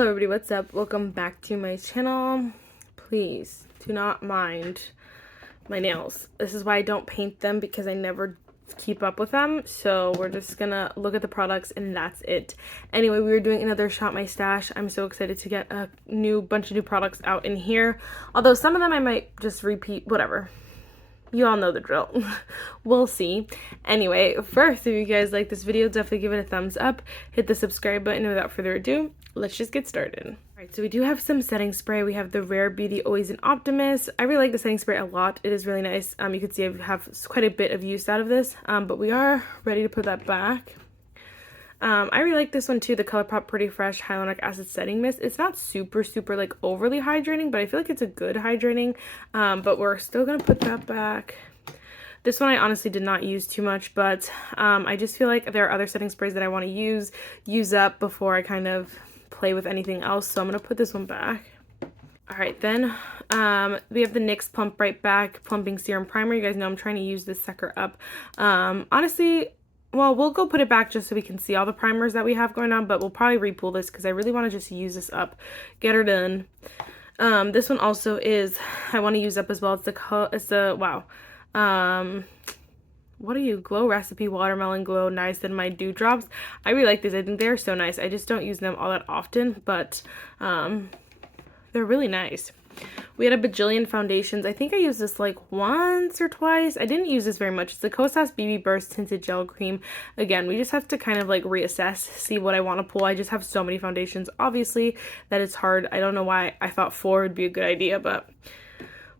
Hello everybody, what's up? Welcome back to my channel. Please do not mind my nails. This is why I don't paint them, because I never keep up with them. So we're just gonna look at the products and that's it. Anyway, we were doing another Shop My Stash. I'm so excited to get a bunch of new products out in here. Although some of them I might just repeat, whatever. You all know the drill. We'll see. Anyway, first, if you guys like this video, definitely give it a thumbs up. Hit the subscribe button, and without further ado, let's just get started. Alright, so we do have some setting spray. We have the Rare Beauty Always an Optimist. I really like the setting spray a lot. It is really nice. You can see I have quite a bit of use out of this, but we are ready to put that back. I really like this one too, the ColourPop Pretty Fresh Hyaluronic Acid Setting Mist. It's not super like overly hydrating, but I feel like it's a good hydrating. But we're still gonna put that back. This one I honestly did not use too much, but I just feel like there are other setting sprays that I want to use up before I kind of play with anything else. So I'm gonna put this one back. Alright, then we have the NYX Plump Right Back Plumping Serum Primer. You guys know I'm trying to use this sucker up. Honestly, well, we'll go put it back just so we can see all the primers that we have going on, but we'll probably repull this because I really want to just use this up, get her done. This one also is, I want to use up as well. Wow. What are you? Glow Recipe Watermelon Glow Niacinamide Dewdrops. I really like these. I think they're so nice. I just don't use them all that often, but they're really nice. We had a bajillion foundations. I think I used this like once or twice. I didn't use this very much. It's the Kosas BB Burst Tinted Gel Cream. Again, we just have to kind of like reassess, see what I want to pull. I just have so many foundations, obviously, that it's hard. I don't know why I thought 4 would be a good idea, but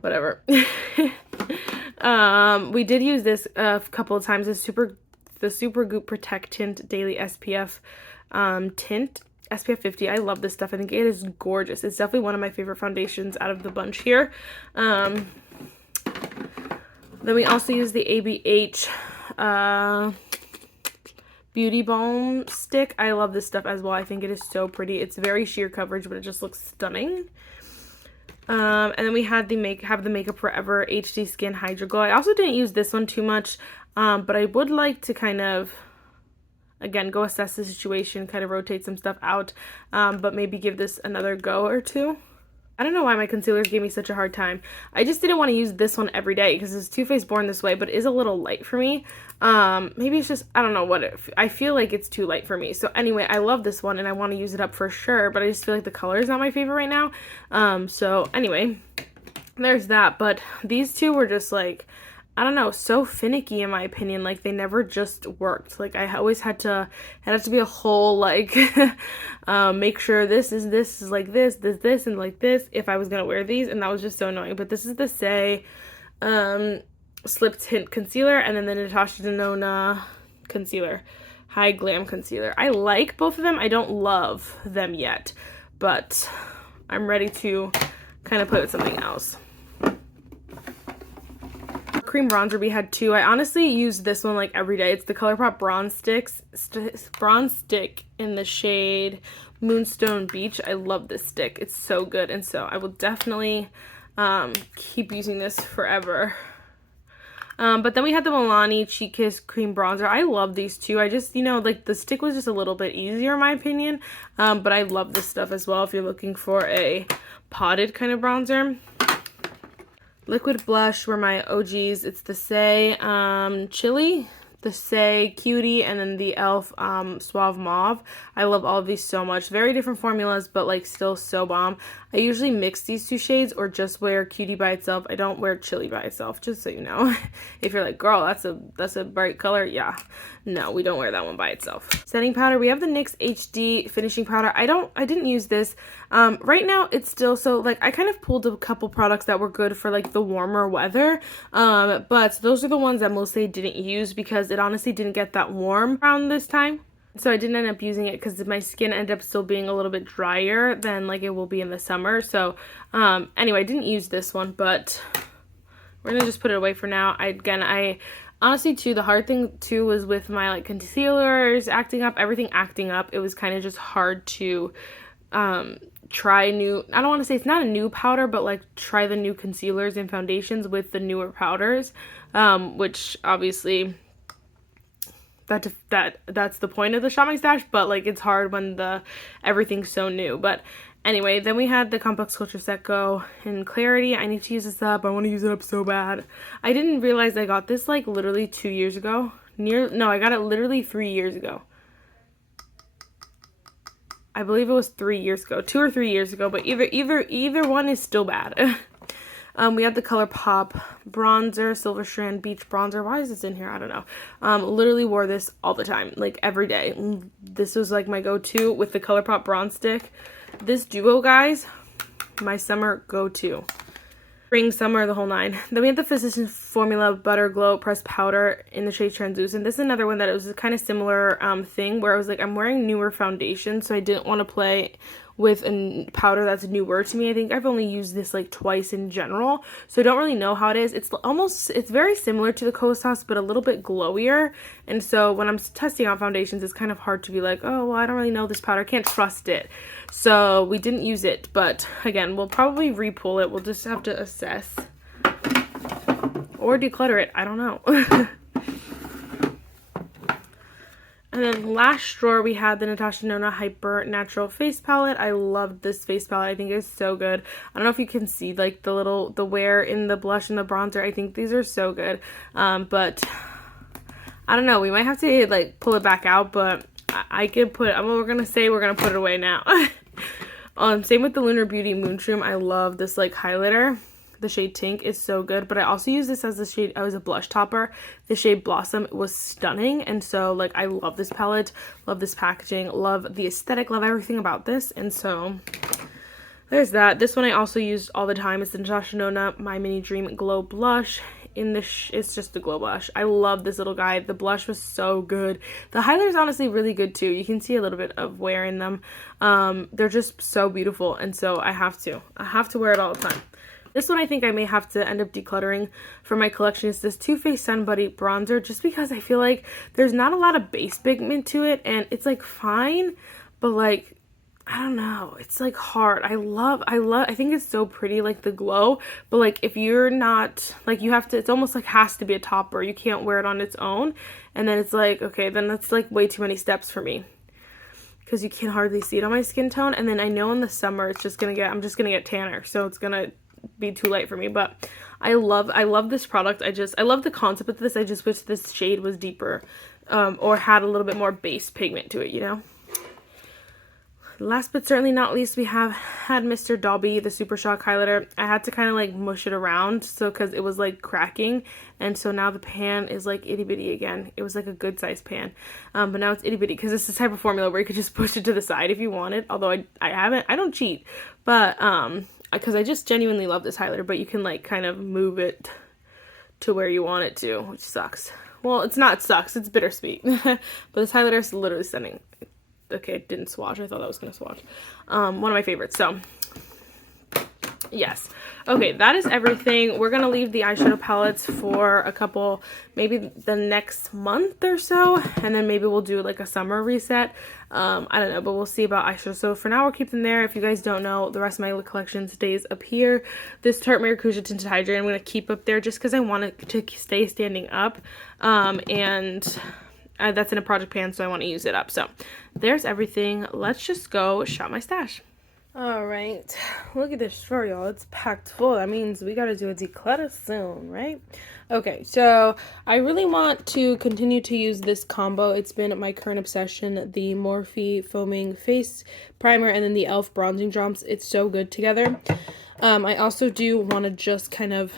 whatever. We did use this a couple of times. The Super Goop Protect Tint Daily SPF tint. SPF 50. I love this stuff. I think it is gorgeous. It's definitely one of my favorite foundations out of the bunch here. Then we also use the ABH Beauty Balm Stick. I love this stuff as well. I think it is so pretty. It's very sheer coverage, but it just looks stunning. And then we had the Makeup Forever HD Skin Hydro Glow. I also didn't use this one too much, but I would like to kind of, again, go assess the situation, kind of rotate some stuff out, but maybe give this another go or two. I don't know why my concealers gave me such a hard time. I just didn't want to use this one every day because it's Too Faced Born This Way, but it is a little light for me. Maybe it's just, I don't know what I feel like it's too light for me. So anyway, I love this one and I want to use it up for sure, but I just feel like the color is not my favorite right now. So anyway, there's that. But these two were just like, I don't know, so finicky in my opinion. Like they never just worked. Like I always had to be a whole like make sure this is like this and like this if I was gonna wear these, and that was just so annoying. But this is the Say Slip Tint Concealer, and then the Natasha Denona Concealer, High Glam Concealer. I like both of them. I don't love them yet, but I'm ready to kind of play with something else. Cream bronzer, we had 2. I honestly use this one like every day. It's the ColourPop Bronze Stick in the shade Moonstone Beach. I love this stick. It's so good, and so I will definitely keep using this forever. But then we had the Milani Cheek Kiss Cream Bronzer. I love these two. I just, like the stick was just a little bit easier in my opinion. But I love this stuff as well if you're looking for a potted kind of bronzer. Liquid blush were my OGs. It's the Say Chili, the Say Cutie, and then the e.l.f. Suave Mauve. I love all of these so much. Very different formulas, but like still so bomb. I usually mix these 2 shades or just wear Cutie by itself. I don't wear Chili by itself, just so you know. If you're like, girl, that's a bright color. Yeah. No, we don't wear that one by itself. Setting powder, we have the NYX HD finishing powder. I didn't use this. Right now it's still, so like I kind of pulled a couple products that were good for like the warmer weather. But those are the ones that mostly didn't use because it honestly didn't get that warm around this time. So I didn't end up using it because my skin ended up still being a little bit drier than like it will be in the summer. So anyway, I didn't use this one, but we're gonna just put it away for now. I honestly too, the hard thing too was with my like concealers acting up, everything acting up. It was kind of just hard to try new, I don't want to say it's not a new powder, but like try the new concealers and foundations with the newer powders, which obviously that's the point of the Shop My Stash, but like it's hard when everything's so new. But anyway, then we had the Complex Culture Set Go in Clarity. I need to use this up. I want to use it up so bad. I didn't realize I got this like literally 2 years ago. No, I got it literally 3 years ago. I believe it was 3 years ago, 2 or 3 years ago, but either one is still bad. We have the ColourPop bronzer, Silver Strand Beach bronzer. Why is this in here? I don't know. Literally wore this all the time, like every day. This was like my go-to with the ColourPop bronze stick. This duo, guys, my summer go-to. Spring, summer, the whole nine. Then we have the Physicians Formula Butter Glow Pressed Powder in the shade Translucent. This is another one that it was a kind of similar thing where I was like, I'm wearing newer foundation, so I didn't want to play with a powder that's newer to me. I think I've only used this like twice in general, so I don't really know how it is. It's very similar to the Kosas, but a little bit glowier. And so when I'm testing out foundations, it's kind of hard to be like, oh, well, I don't really know this powder. I can't trust it. So we didn't use it, but again, we'll probably re-pull it. We'll just have to assess or declutter it. I don't know. And then last drawer, we had the Natasha Denona Hyper Natural Face Palette. I loved this face palette. I think it's so good. I don't know if you can see like the wear in the blush and the bronzer. I think these are so good. But I don't know. We might have to like pull it back out, but I could put, we're going to put it away now. Same with the Lunar Beauty Moonshroom. I love this like highlighter. The shade Tink is so good, but I also use this as a blush topper. The shade Blossom was stunning, and so like I love this palette, love this packaging, love the aesthetic, love everything about this. And so there's that. This one I also use all the time. It's the Natasha Denona My Mini Dream Glow Blush. It's just the glow blush. I love this little guy. The blush was so good. The highlighter is honestly really good too. You can see a little bit of wear in them. They're just so beautiful, and so I have to wear it all the time. This one I think I may have to end up decluttering for my collection is this Too Faced Sun Buddy bronzer, just because I feel like there's not a lot of base pigment to it, and it's like fine, but like I don't know, it's like hard. I think it's so pretty, like the glow, but like if you're not like, you have to, it's almost like has to be a topper. You can't wear it on its own, and then it's like, okay, then that's like way too many steps for me, because you can hardly see it on my skin tone. And then I know in the summer I'm just gonna get tanner, so it's gonna be too light for me. But I love this product. I love the concept of this. I just wish this shade was deeper, or had a little bit more base pigment to it, you know. Last but certainly not least, we had Mr. Dobby, the Super Shock highlighter. I had to kind of like mush it around, so because it was like cracking, and so now the pan is like itty bitty again. It was like a good size pan, but now it's itty bitty because it's this type of formula where you could just push it to the side if you wanted. Although I don't cheat, but because I just genuinely love this highlighter, but you can like kind of move it to where you want it to, which sucks. Well, it's not sucks, it's bittersweet. But this highlighter is literally stunning. Okay, it didn't swatch. I thought that was going to swatch. One of my favorites. So, yes. Okay, that is everything. We're going to leave the eyeshadow palettes for a couple, maybe the next month or so. And then maybe we'll do like a summer reset. I don't know, but we'll see about eyeshadow. So for now, we'll keep them there. If you guys don't know, the rest of my collection stays up here. This Tarte Maracuja Tinted Hydrate, I'm going to keep up there just because I want it to stay standing up. That's in a project pan, so I want to use it up. So there's everything. Let's just go shop my stash. All right, look at this drawer, y'all. It's packed full. That means we got to do a declutter soon, right? Okay, so I really want to continue to use this combo. It's been my current obsession, the Morphe Foaming Face Primer and then the e.l.f. Bronzing Drops. It's so good together. I also do want to just kind of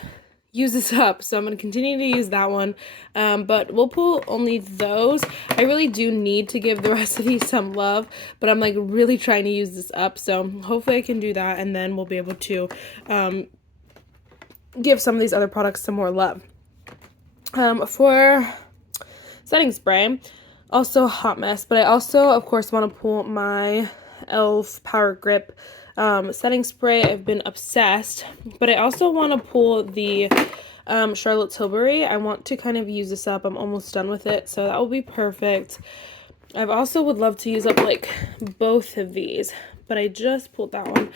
use this up, so I'm going to continue to use that one, but we'll pull only those. I really do need to give the rest of these some love, but I'm like really trying to use this up, so hopefully I can do that, and then we'll be able to give some of these other products some more love. For setting spray, also a hot mess, but I also of course want to pull my e.l.f. Power Grip setting spray. I've been obsessed, but I also want to pull the Charlotte Tilbury. I want to kind of use this up. I'm almost done with it, so that will be perfect. I also would love to use up like both of these, but I just pulled that one.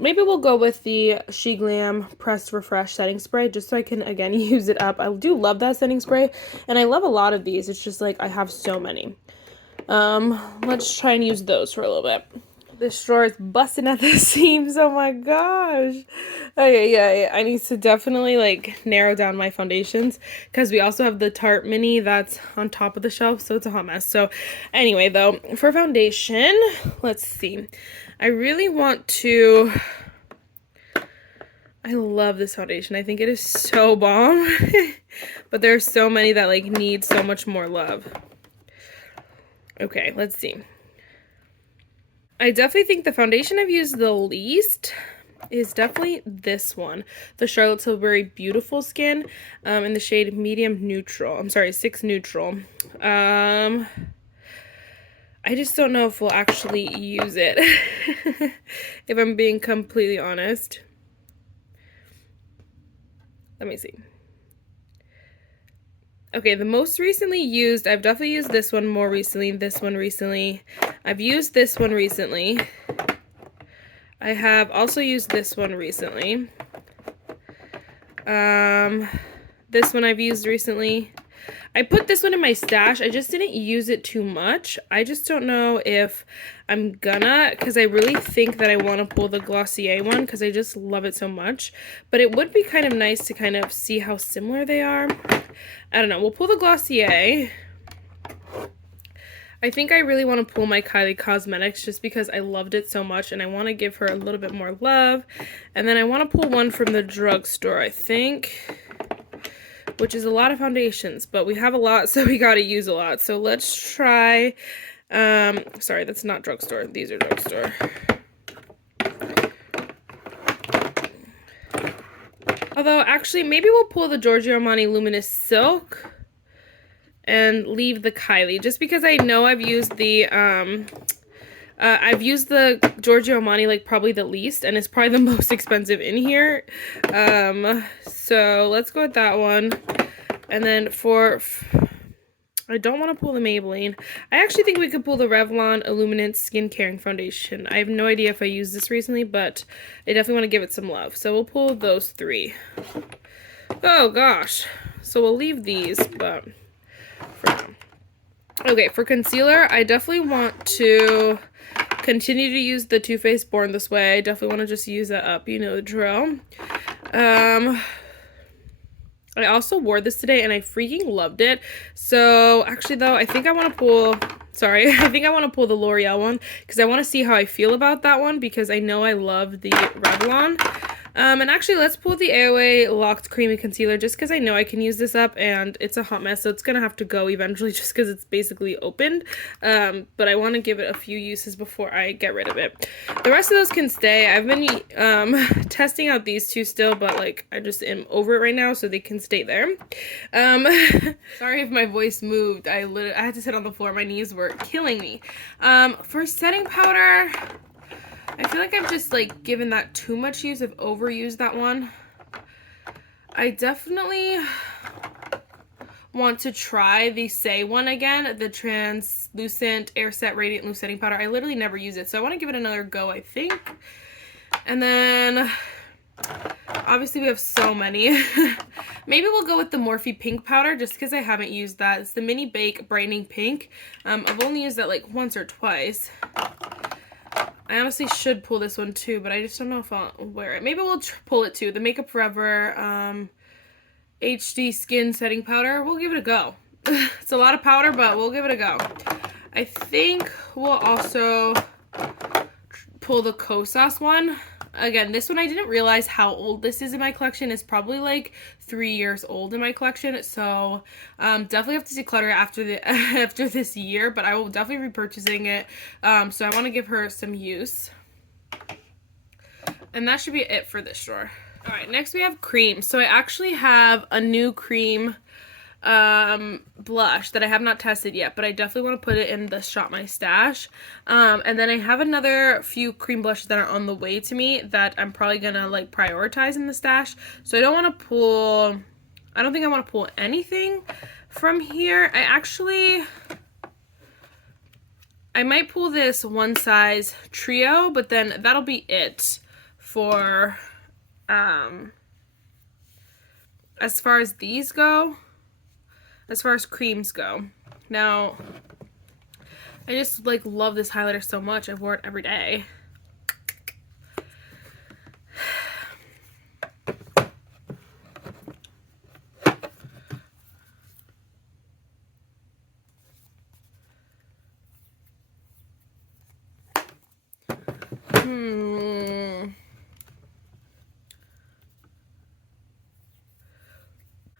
maybe we'll go with the She Glam Press Refresh setting spray just so I can, again, use it up. I do love that setting spray, and I love a lot of these. It's just like I have so many. Let's try and use those for a little bit. This drawer is busting at the seams. Oh my gosh. Okay, yeah, I need to definitely like narrow down my foundations because we also have the Tarte Mini that's on top of the shelf, so it's a hot mess. So anyway, though, for foundation, let's see. I really want to... I love this foundation. I think it is so bomb. But there are so many that like need so much more love. Okay, let's see. I definitely think the foundation I've used the least is definitely this one, the Charlotte Tilbury Beautiful Skin, in the shade medium neutral. I'm sorry, 6 neutral. I just don't know if we'll actually use it, if I'm being completely honest. Let me see. Okay, the most recently used, I've definitely used this one more recently, this one recently. I've used this one recently. I have also used this one recently. This one I've used recently. I put this one in my stash. I just didn't use it too much. I just don't know if I'm gonna, because I really think that I want to pull the Glossier one because I just love it so much. But it would be kind of nice to kind of see how similar they are. I don't know. We'll pull the Glossier. I think I really want to pull my Kylie Cosmetics just because I loved it so much and I want to give her a little bit more love. And then I want to pull one from the drugstore, I think, which is a lot of foundations, but we have a lot, so we got to use a lot. So let's try, sorry, that's not drugstore. These are drugstore. Although, actually, maybe we'll pull the Giorgio Armani Luminous Silk and leave the Kylie, just because I know I've used the Giorgio Armani like probably the least, and it's probably the most expensive in here. So let's go with that one. And then I don't want to pull the Maybelline. I actually think we could pull the Revlon Illuminant Skin Caring Foundation. I have no idea if I used this recently, but I definitely want to give it some love. So we'll pull those 3. Oh gosh. So we'll leave these, but for now. Okay, for concealer, I definitely want to continue to use the Too Faced Born This Way. I definitely want to just use that up, you know the drill. I also wore this today and I freaking loved it. So actually though, I think I want to pull, I think I want to pull the L'Oreal one because I want to see how I feel about that one because I know I love the Revlon. And actually, let's pull the AOA Locked Creamy Concealer just because I know I can use this up and it's a hot mess, so it's going to have to go eventually just because it's basically opened. But I want to give it a few uses before I get rid of it. The rest of those can stay. I've been testing out these 2 still, but like I just am over it right now, so they can stay there. Sorry if my voice moved. I had to sit on the floor. My knees were killing me. For setting powder, I feel like I've just like given that too much use. I've overused that one. I definitely want to try the Say one again, the Translucent Air Set Radiant Loose Setting Powder. I literally never use it, so I want to give it another go, I think. And then obviously we have so many. Maybe we'll go with the Morphe Pink Powder just because I haven't used that. It's the Mini Bake Brightening Pink. I've only used that like once or twice. I honestly should pull this one too, but I just don't know if I'll wear it. Maybe we'll pull it too. The Makeup Forever HD Skin Setting Powder. We'll give it a go. It's a lot of powder, but we'll give it a go. I think we'll also pull the Kosas one. Again, this one I didn't realize how old this is in my collection. It's probably like 3 years old in my collection, so definitely have to declutter after after this year, but I will definitely be purchasing it. So I want to give her some use. And that should be it for this drawer. All right, next we have cream. So I actually have a new cream blush that I have not tested yet, but I definitely want to put it in the Shop My Stash. And then I have another few cream blushes that are on the way to me that I'm probably gonna like prioritize in the stash. So I don't want to pull, I don't think I want to pull anything from here. I might pull this One Size Trio, but then that'll be it for as far as these go, as far as creams go. Now, I just like love this highlighter so much. I wore it every day.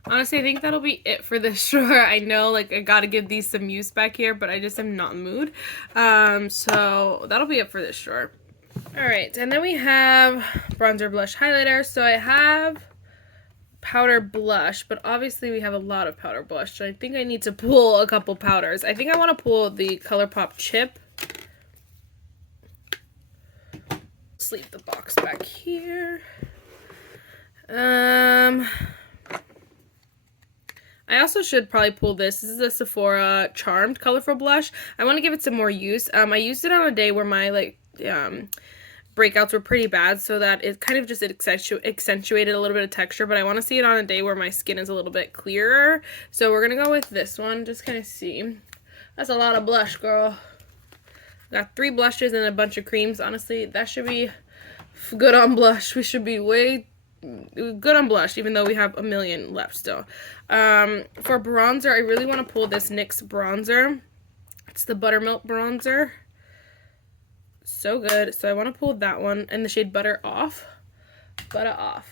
Honestly, I think that'll be it for this drawer. I know, like, I gotta give these some use back here, but I just am not in the mood. So that'll be it for this drawer. Alright, and then we have bronzer, blush, highlighter. So I have powder blush, but obviously we have a lot of powder blush, so I think I need to pull a couple powders. I think I want to pull the ColourPop Chip. Let's leave the box back here. I also should probably pull this. This is a Sephora Charmed Colorful Blush. I want to give it some more use. I used it on a day where my breakouts were pretty bad, so that it kind of just accentuated a little bit of texture, but I want to see it on a day where my skin is a little bit clearer. So we're going to go with this one, just kind of see. That's a lot of blush, girl. Got 3 blushes and a bunch of creams. Honestly, that should be good on blush. We should be way good on blush, even though we have a million left still. For bronzer, I really want to pull this NYX bronzer. It's the Buttermilk bronzer. So good. So I want to pull that one in the shade Butter Off. Butter Off.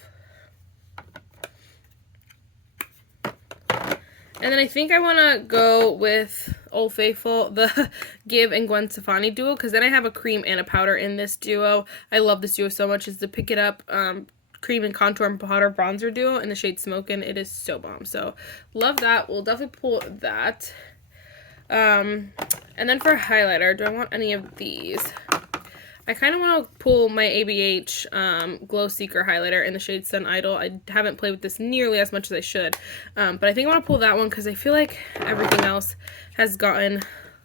And then I think I want to go with Old Faithful, the Give and Gwen Stefani duo, because then I have a cream and a powder in this duo. I love this duo so much. It's the Pick It Up cream and contour and powder bronzer duo in the shade Smokin'. It is so bomb. So love that. We'll definitely pull that. And then for highlighter, do I want any of these? I kind of want to pull my ABH Glow Seeker highlighter in the shade Sun Idol. I haven't played with this nearly as much as I should, but I think I want to pull that one because I feel like everything else has gotten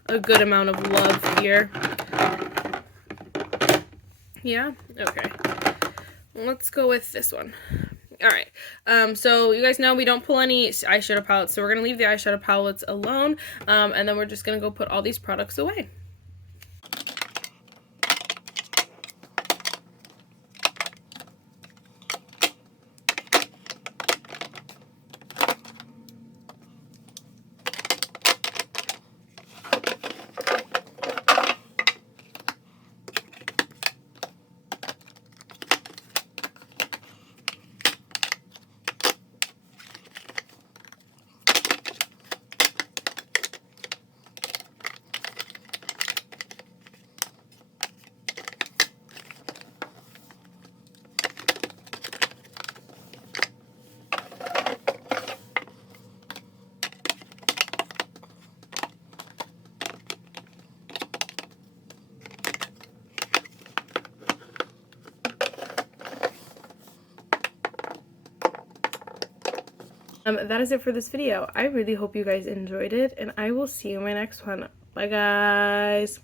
a good amount of love here. Yeah? Okay. Let's go with this one. Alright, so you guys know we don't pull any eyeshadow palettes, so we're going to leave the eyeshadow palettes alone, and then we're just going to go put all these products away. That is it for this video. I really hope you guys enjoyed it, and I will see you in my next one. Bye, guys.